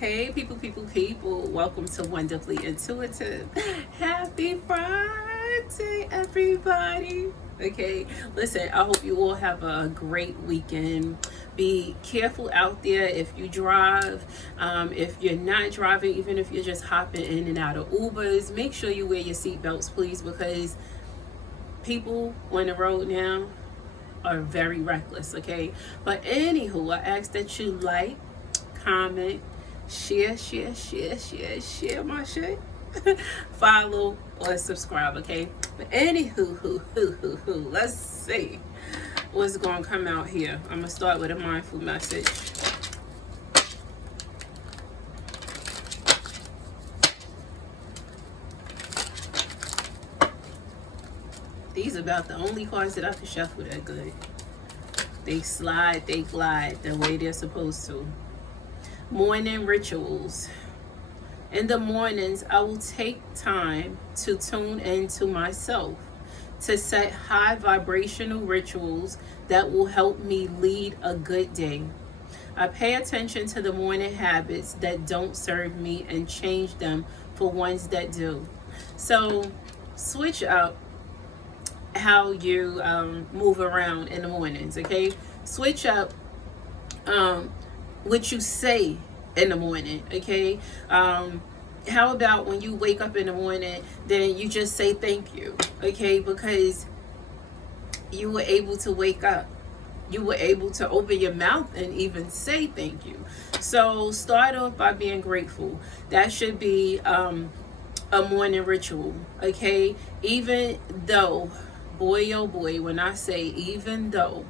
Hey, people. Welcome to Wonderfully Intuitive. Happy Friday, everybody. Okay, listen, I hope you all have a great weekend. Be careful out there if you drive. If you're not driving, even if you're just hopping in and out of Ubers, make sure you wear your seatbelts, please, because people on the road now are very reckless, okay? But anywho, I ask that you like, comment, share my shit. Follow or subscribe, okay? But anywho, let's see what's gonna come out here. I'm gonna start with a mindful message. These are about the only cards that I can shuffle that good. They slide, they glide the way they're supposed to. Morning rituals. In the mornings, I will take time to tune into myself, to set high vibrational rituals that will help me lead a good day. I pay attention to the morning habits that don't serve me and change them for ones that do. So switch up how you move around in the mornings, okay? Switch up what you say in the morning, okay? How about when you wake up in the morning, then you just say thank you, okay? Because you were able to wake up. You were able to open your mouth and even say thank you. So start off by being grateful. That should be a morning ritual, okay? Even though, boy oh boy, when I say even though,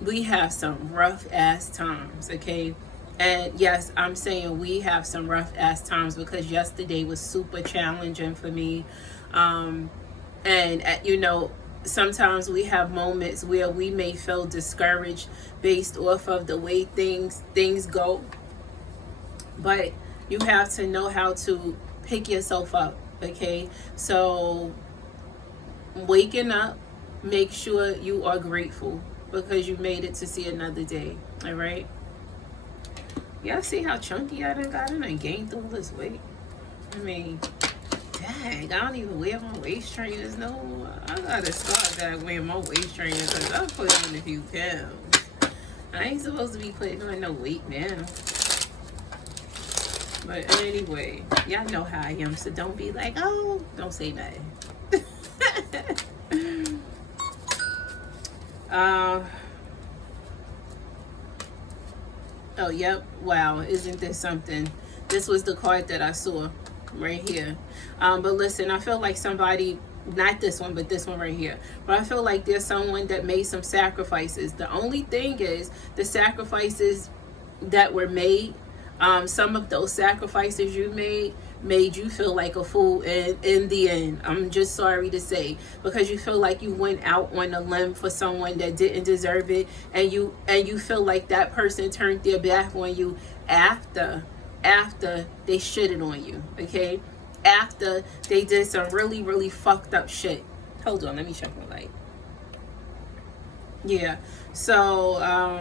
we have some rough ass times, okay? And yes, I'm saying we have some rough ass times because yesterday was super challenging for me. Sometimes we have moments where we may feel discouraged based off of the way things go. But you have to know how to pick yourself up, okay? So waking up, make sure you are grateful because you made it to see another day, all right? Y'all see how chunky I done got? I done gained all this weight. I mean, dang, I don't even wear my waist trainers no more. I gotta start back wearing my waist trainers because I put on a few pounds. I ain't supposed to be putting on no weight now. But anyway, y'all know how I am, so don't be like, oh, don't say nothing. Oh, yep. Wow. Isn't this something? This was the card that I saw right here. But listen, I feel like somebody, not this one, but this one right here. But I feel like there's someone that made some sacrifices. The only thing is the sacrifices that were made, some of those sacrifices you made you feel like a fool in the end. I'm just sorry to say, because you feel like you went out on a limb for someone that didn't deserve it, and you feel like that person turned their back on you after they shitted on you, okay? After they did some really fucked up shit. Hold on, let me check my light. Yeah. So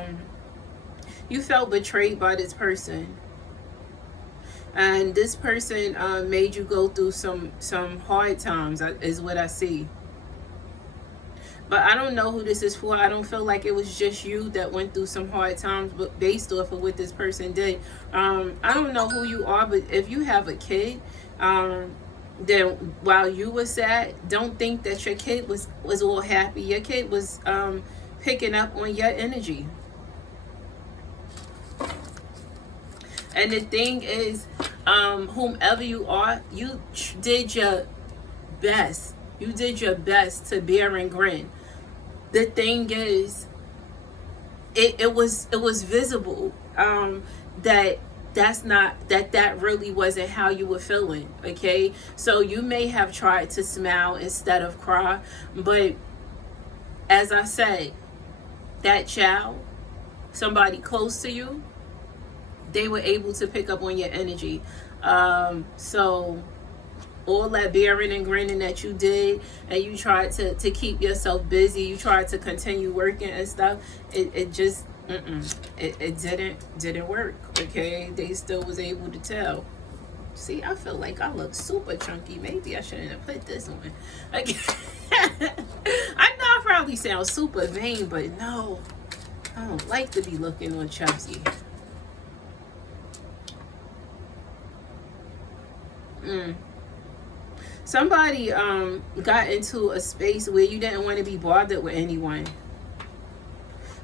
you felt betrayed by this person. And this person made you go through some hard times, is what I see. But I don't know who this is for. I don't feel like it was just you that went through some hard times, but based off of what this person did. I don't know who you are, but if you have a kid, then while you were sad, don't think that your kid was all happy. Your kid was picking up on your energy. And the thing is, whomever you are, you did your best. You did your best to bear and grin. The thing is, it was visible that really wasn't how you were feeling. Okay, so you may have tried to smile instead of cry, but as I said, that child, somebody close to you, they were able to pick up on your energy. So all that bearing and grinning that you did, and you tried to keep yourself busy, you tried to continue working and stuff, it just It didn't work. Okay, they still was able to tell. See, I feel like I look super chunky. Maybe I shouldn't have put this on. Like, I know I probably sound super vain, but no, I don't like to be looking on chubsy. Somebody got into a space where you didn't want to be bothered with anyone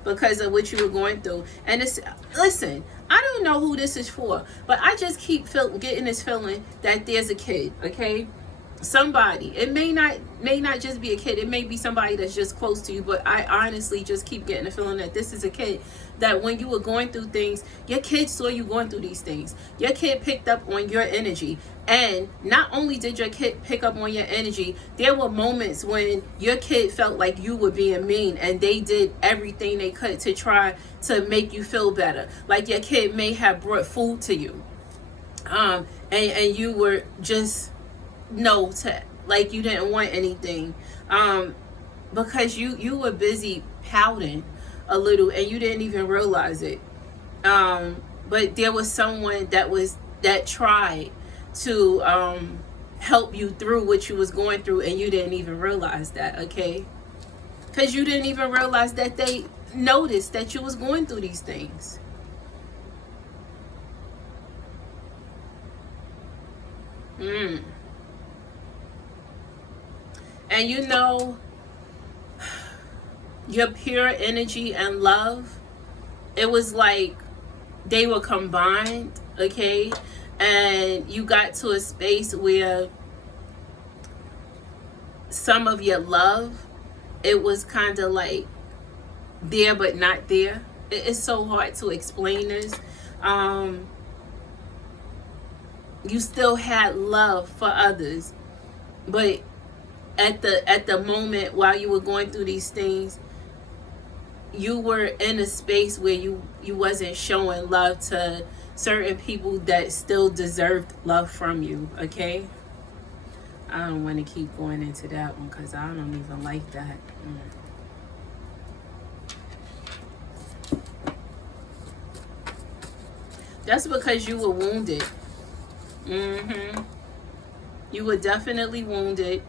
because of what you were going through. And it's, listen, I don't know who this is for, but I just keep getting this feeling that there's a kid, okay? Somebody, it may not just be a kid, it may be somebody that's just close to you, but I honestly just keep getting the feeling that this is a kid, that when you were going through things, your kid saw you going through these things. Your kid picked up on your energy. And not only did your kid pick up on your energy, there were moments when your kid felt like you were being mean, and they did everything they could to try to make you feel better. Like your kid may have brought food to you, and you were just no to, like, you didn't want anything, because you were busy pouting a little and you didn't even realize it. But there was someone that tried to help you through what you was going through, and you didn't even realize that, okay? Because you didn't even realize that they noticed that you was going through these things. And you know, your pure energy and love, it was like they were combined, okay? And you got to a space where some of your love, it was kind of like there but not there. It's so hard to explain this. You still had love for others, but at the moment while you were going through these things, you were in a space where you wasn't showing love to certain people that still deserved love from you, okay? I don't want to keep going into that one because I don't even like that. That's because you were wounded. You were definitely wounded.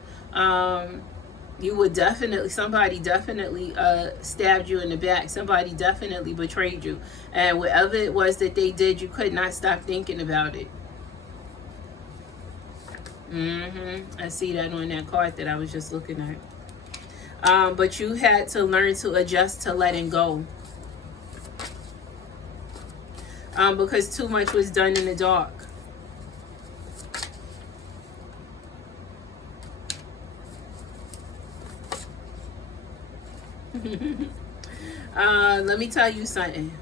Somebody definitely stabbed you in the back. Somebody definitely betrayed you. And whatever it was that they did, you could not stop thinking about it. I see that on that card that I was just looking at. But you had to learn to adjust to letting go. Because too much was done in the dark. Let me tell you something.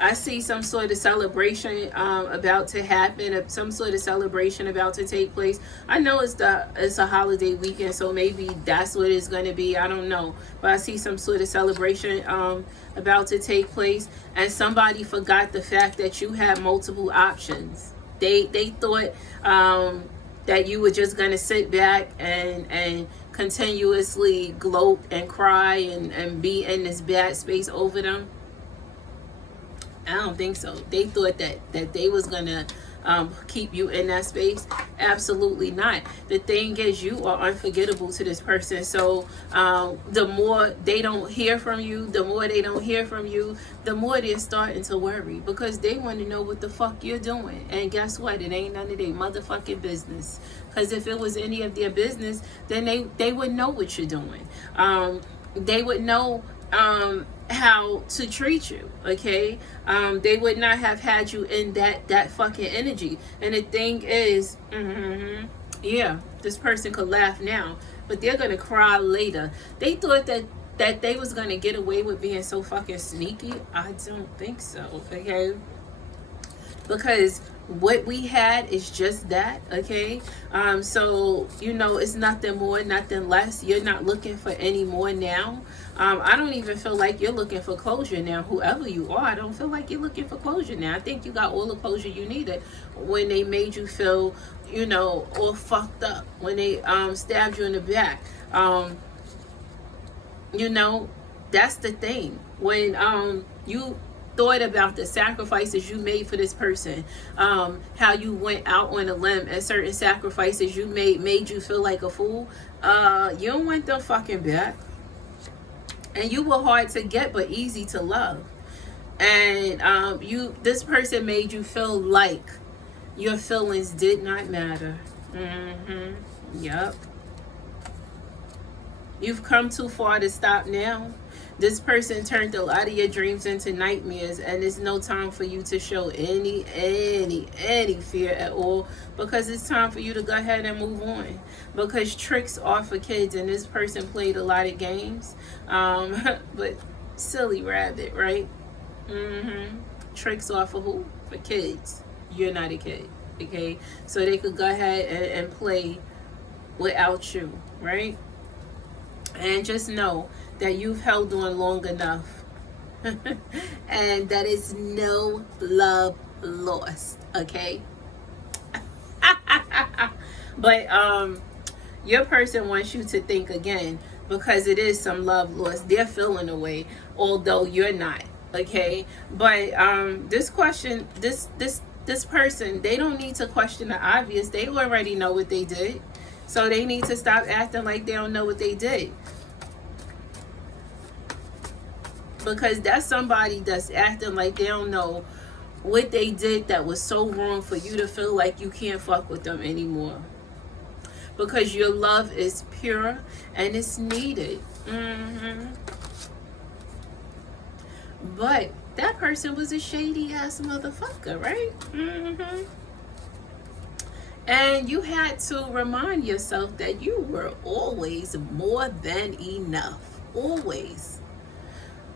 I see some sort of celebration about to happen, some sort of celebration about to take place. I know it's a holiday weekend, so maybe that's what it's going to be. I don't know. But I see some sort of celebration about to take place, and somebody forgot the fact that you had multiple options. They thought that you were just going to sit back and continuously gloat and cry and be in this bad space over them. I don't think so. They thought that they was gonna keep you in that space. Absolutely not. The thing is, you are unforgettable to this person. So the more they don't hear from you, the more they're starting to worry, because they want to know what the fuck you're doing. And guess what? It ain't none of their motherfucking business. Because if it was any of their business, then they would know what you're doing. They would know how to treat you, okay? They would not have had you in that fucking energy. And the thing is, yeah, this person could laugh now, but they're gonna cry later. They thought that they was gonna get away with being so fucking sneaky. I don't think so, okay? Because what we had is just that, okay? So, you know, it's nothing more, nothing less. You're not looking for any more now. I don't even feel like you're looking for closure now. Whoever you are, I don't feel like you're looking for closure now. I think you got all the closure you needed when they made you feel, you know, all fucked up, when they stabbed you in the back. You know, that's the thing. when you thought about the sacrifices you made for this person, how you went out on a limb, and certain sacrifices you made you feel like a fool, you don't want them fucking back. And you were hard to get but easy to love. And this person made you feel like your feelings did not matter. Yep. You've come too far to stop now. This person turned a lot of your dreams into nightmares, and it's no time for you to show any fear at all, because it's time for you to go ahead and move on. Because tricks are for kids, and this person played a lot of games. But silly rabbit, right? Tricks are for who? For kids. You're not a kid, okay? So they could go ahead and play without you, right? And just know that you've held on long enough and that is no love lost, okay? But your person wants you to think again, because it is some love lost. They're feeling away, although you're not, okay? But this question, this person, they don't need to question the obvious. They already know what they did. So they need to stop acting like they don't know what they did. Because that's somebody that's acting like they don't know what they did that was so wrong for you to feel like you can't fuck with them anymore. Because your love is pure and it's needed. But that person was a shady ass motherfucker, right? And you had to remind yourself that you were always more than enough. Always.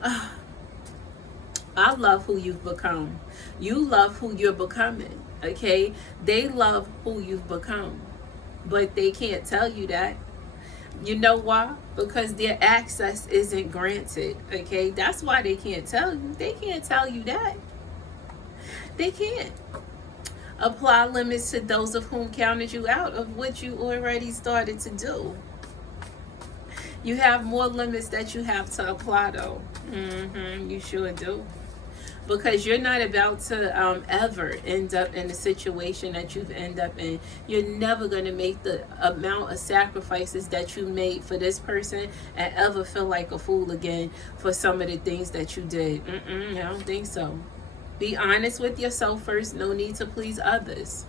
I love who you've become. You love who you're becoming, okay? They love who you've become, but they can't tell you that. You know why? Because their access isn't granted, okay? That's why they can't tell you. They can't tell you that. They can't. Apply limits to those of whom counted you out of what you already started to do. You have more limits that you have to apply, though. You sure do. Because you're not about to ever end up in the situation that you've ended up in. You're never going to make the amount of sacrifices that you made for this person and ever feel like a fool again for some of the things that you did. I don't think so. Be honest with yourself first. No need to please others.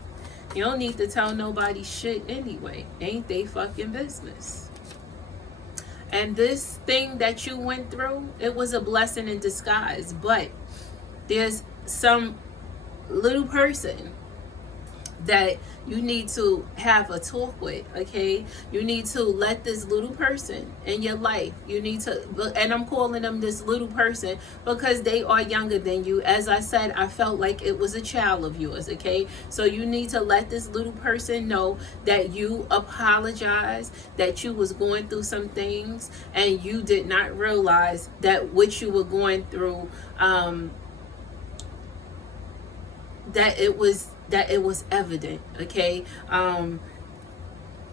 You don't need to tell nobody shit anyway. Ain't they fucking business? And this thing that you went through, it was a blessing in disguise. But there's some little person that you need to have a talk with, okay? You need to let this little person in your life, you need to, and I'm calling them this little person because they are younger than you. As I said, I felt like it was a child of yours, okay? So you need to let this little person know that you apologize, that you was going through some things and you did not realize that what you were going through, that it was evident, okay?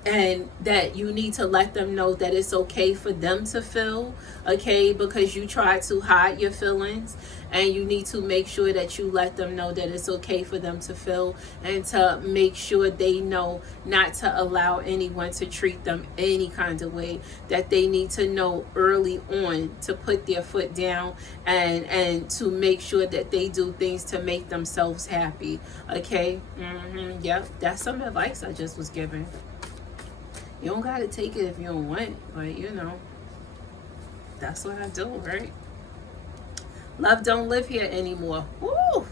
And that you need to let them know that it's okay for them to feel, okay? Because you tried to hide your feelings, and you need to make sure that you let them know that it's okay for them to feel, and to make sure they know not to allow anyone to treat them any kind of way, that they need to know early on to put their foot down and to make sure that they do things to make themselves happy, okay? Yep, that's some advice I just was given. You don't gotta take it if you don't want, but you know, that's what I do, right? Love don't live here anymore. Woo!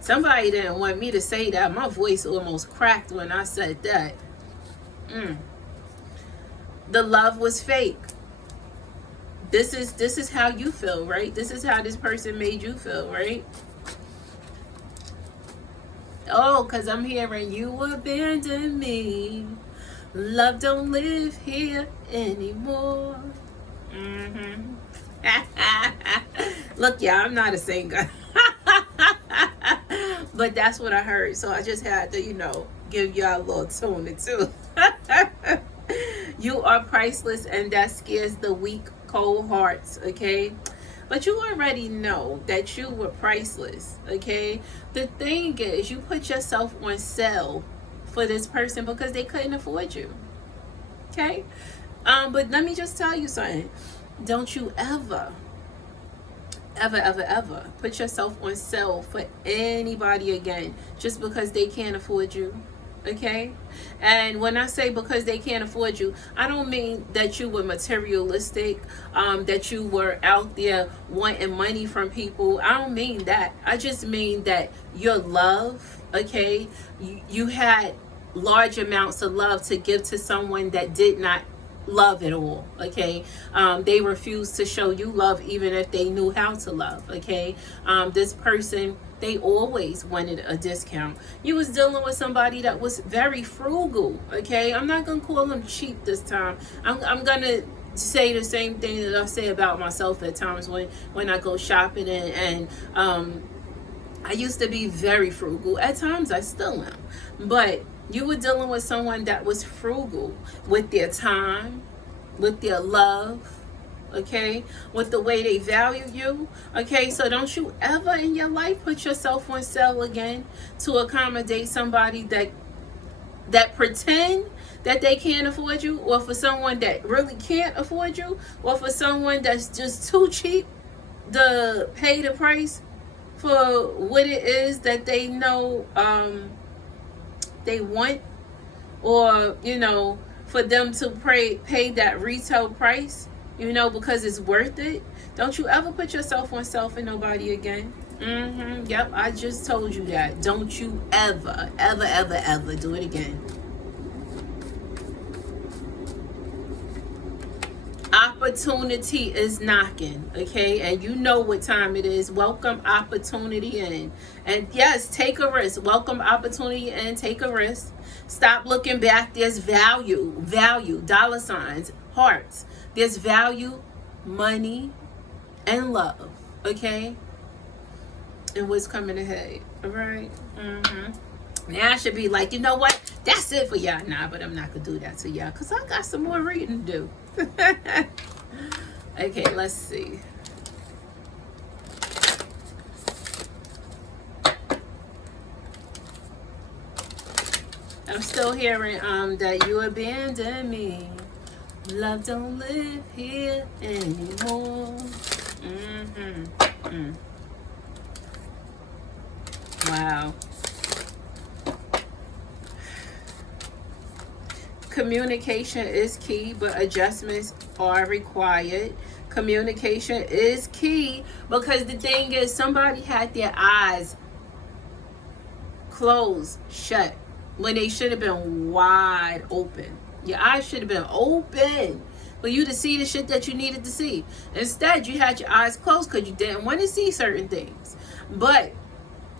Somebody didn't want me to say that. My voice almost cracked when I said that. The love was fake. This is how you feel, right? This is how this person made you feel, right? Oh, because I'm hearing you abandon me. Love don't live here anymore. Look, y'all, I'm not a singer. But that's what I heard. So I just had to, you know, give y'all a little tune it too. You are priceless, and that scares the weak, cold hearts, okay? But you already know that you were priceless, okay? The thing is, you put yourself on sale for this person because they couldn't afford you, okay? But let me just tell you something. Don't you ever put yourself on sale for anybody again just because they can't afford you, okay? And when I say because they can't afford you, I don't mean that you were materialistic, that you were out there wanting money from people. I don't mean that. I just mean that your love, okay, you had large amounts of love to give to someone that did not love at all, okay? They refused to show you love even if they knew how to love, okay? This person, they always wanted a discount. You was dealing with somebody that was very frugal, okay? I'm not gonna call them cheap this time. I'm gonna say the same thing that I say about myself at times when I go shopping, and I used to be very frugal. At times I still am, but you were dealing with someone that was frugal with their time, with their love, okay, with the way they value you, okay? So don't you ever in your life put yourself on sale again to accommodate somebody that pretend that they can't afford you, or for someone that really can't afford you, or for someone that's just too cheap to pay the price for what it is that they know they want, or for them to pay that retail price, because it's worth it. Don't you ever put yourself on sale for nobody again. Yep, I just told you that. Don't you ever do it again. Opportunity is knocking, okay? And you know what time it is. Welcome opportunity in. And yes, take a risk. Welcome opportunity in. Take a risk. Stop looking back. There's value, dollar signs, hearts. There's value, money, and love, okay? And what's coming ahead, all right? Now I should be like, you know what? That's it for y'all. Nah, but I'm not going to do that to y'all because I got some more reading to do. Okay, let's see. I'm still hearing that you abandoned me. Love don't live here anymore. Wow. Communication is key, but adjustments are required. Communication is key because the thing is, somebody had their eyes closed, shut, when they should have been wide open. Your eyes should have been open for you to see the shit that you needed to see. Instead, you had your eyes closed because you didn't want to see certain things. But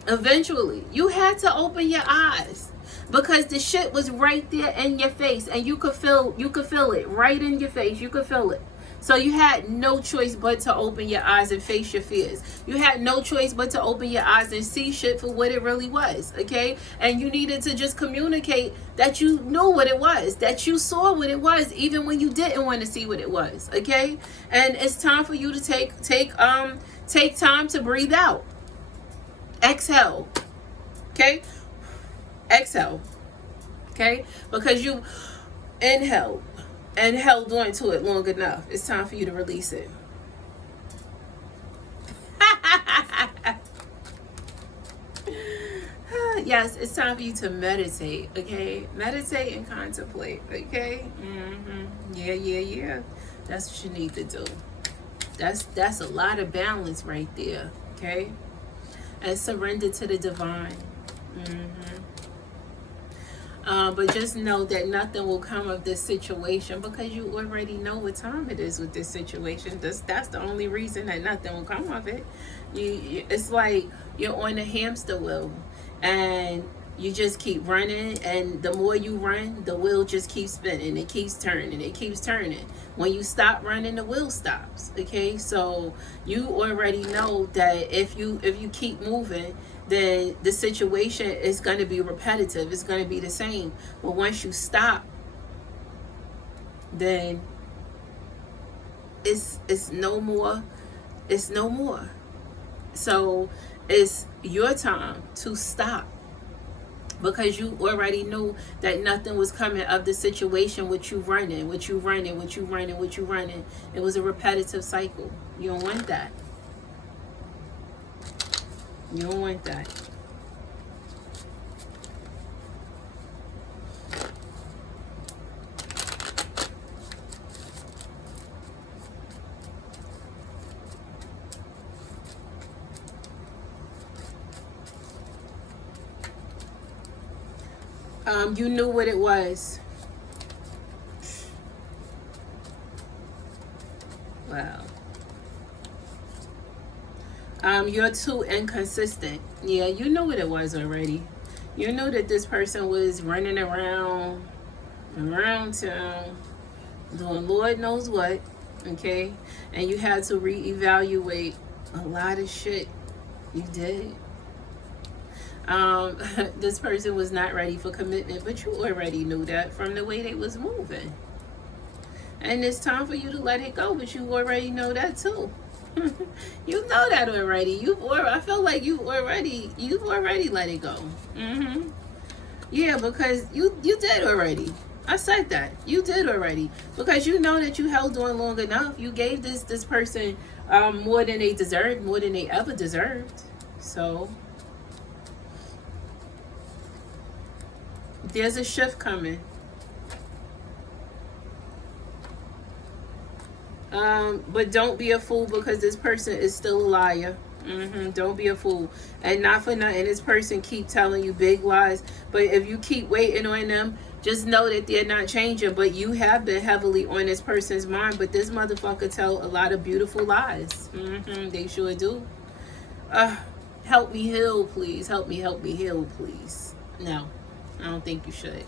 eventually, you had to open your eyes because the shit was right there in your face, and you could feel it right in your face. You could feel it. So you had no choice but to open your eyes and face your fears. You had no choice but to open your eyes and see shit for what it really was, okay? And you needed to just communicate that you knew what it was, that you saw what it was, even when you didn't want to see what it was, okay? And it's time for you to take time to breathe out. Exhale, okay? Exhale, okay? Because you inhaled and held on to it long enough. It's time for you to release it. Yes, it's time for you to meditate, okay? Meditate and contemplate, okay? Yeah. That's what you need to do. That's a lot of balance right there, okay? And surrender to the divine. But just know that nothing will come of this situation because you already know what time it is with this situation. That's the only reason that nothing will come of it. It's like you're on a hamster wheel and you just keep running, and the more you run, the wheel just keeps spinning. It keeps turning. When you stop running, the wheel stops, okay? So you already know that if you keep moving, then the situation is going to be repetitive. It's going to be the same. But once you stop, then it's no more It's no more. So it's your time to stop, because you already knew that nothing was coming of the situation with you running, with you running, with you running, with you running. It was a repetitive cycle. You don't want that. You don't want that. You knew what it was. Wow. You're too inconsistent. Yeah, you knew what it was already. You knew that this person was running around town doing Lord knows what, okay? And you had to reevaluate a lot of shit. You did. This person was not ready for commitment, but you already knew that from the way they was moving. And it's time for you to let it go, but you already know that too. You know that already. I feel like you've already let it go. Yeah, because you did already. I said that. You did already. Because you know that you held on long enough. You gave this person more than they deserved, more than they ever deserved. So there's a shift coming. But don't be a fool, because this person is still a liar. Don't be a fool. And not for nothing, this person keep telling you big lies. But if you keep waiting on them, just know that they're not changing. But you have been heavily on this person's mind. But this motherfucker tell a lot of beautiful lies. They sure do. Help me heal, please. Help me heal, please. No, I don't think you should.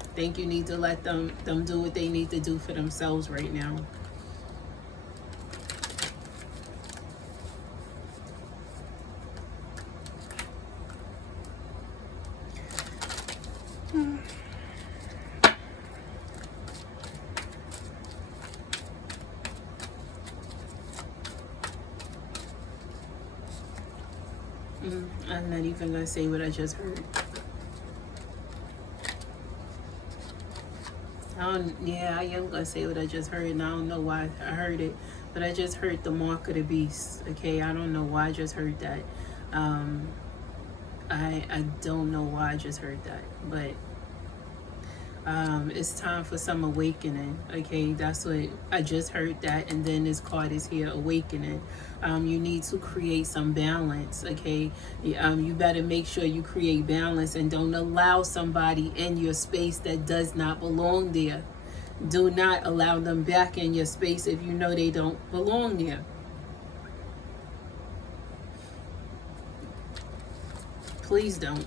I think you need to let them do what they need to do for themselves right now. I'm not even gonna say what I just heard. I am gonna say what I just heard, and I don't know why I heard it, but I just heard the mark of the beast. Okay, I don't know why I just heard that. I don't know why I just heard that, but it's time for some awakening. Okay, that's what I just heard that, and then this card is here, awakening. You need to create some balance. Okay, you better make sure you create balance and don't allow somebody in your space that does not belong there. Do not allow them back in your space if you know they don't belong there. Please don't.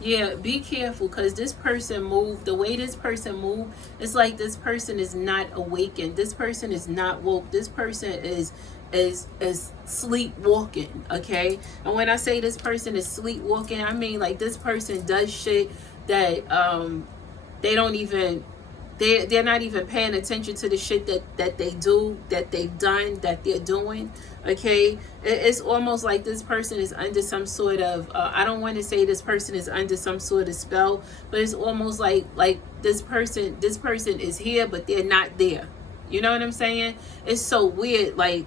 Yeah, be careful, because this person moved, the way this person moved, it's like this person is not awakened. This person is not woke. This person is sleepwalking, okay? And when I say this person is sleepwalking, I mean like this person does shit that they don't even they're not even paying attention to the shit that they do, that they've done, that they're doing. Okay, it's almost like this person is under some sort of I don't want to say this person is under some sort of spell, but it's almost like this person is here but they're not there. You know what I'm saying? It's so weird. Like,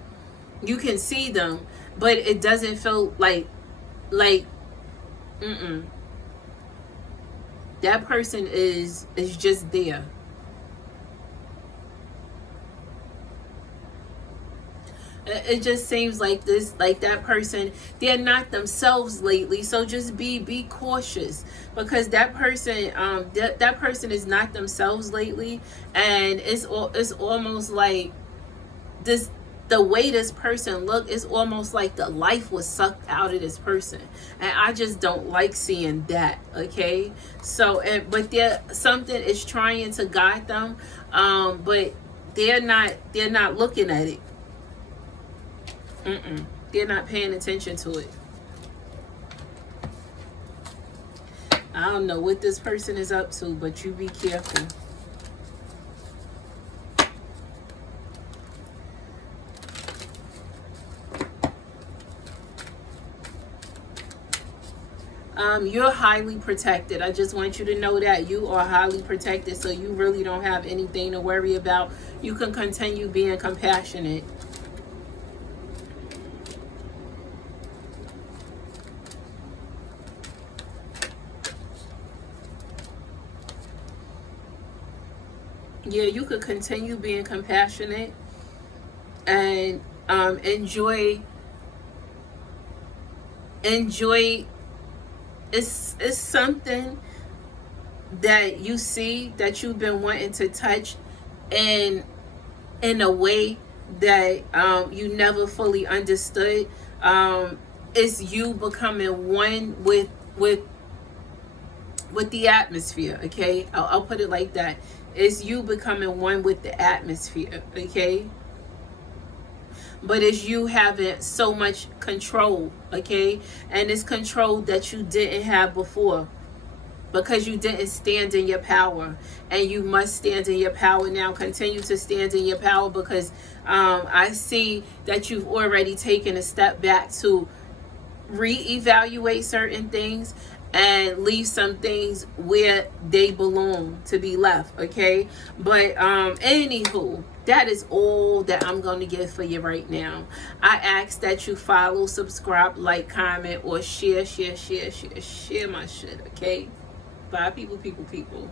you can see them, but it doesn't feel like that person is just there. It just seems like this, like that person, they're not themselves lately. So just be cautious, because that person that person is not themselves lately, and it's almost like this, the way this person look, is almost like the life was sucked out of this person, and I just don't like seeing that. Okay, so but there something is trying to guide them, but they're not looking at it. they're not paying attention to it. I don't know what this person is up to, but you be careful. You're highly protected. I just want you to know that you are highly protected, so you really don't have anything to worry about. You can continue being compassionate. Yeah, you could continue being compassionate and enjoy it's something that you see that you've been wanting to touch in a way that you never fully understood. It's you becoming one with the atmosphere. Okay, I'll put it like that. It's you becoming one with the atmosphere. Okay, but it's you having so much control. Okay, and it's control that you didn't have before, because you didn't stand in your power, and you must stand in your power now. Continue to stand in your power, because I see that you've already taken a step back to reevaluate certain things and leave some things where they belong to be left. Okay, but anywho, that is all that I'm going to give for you right now. I ask that you follow, subscribe, like, comment, or share my shit. Okay, bye, people.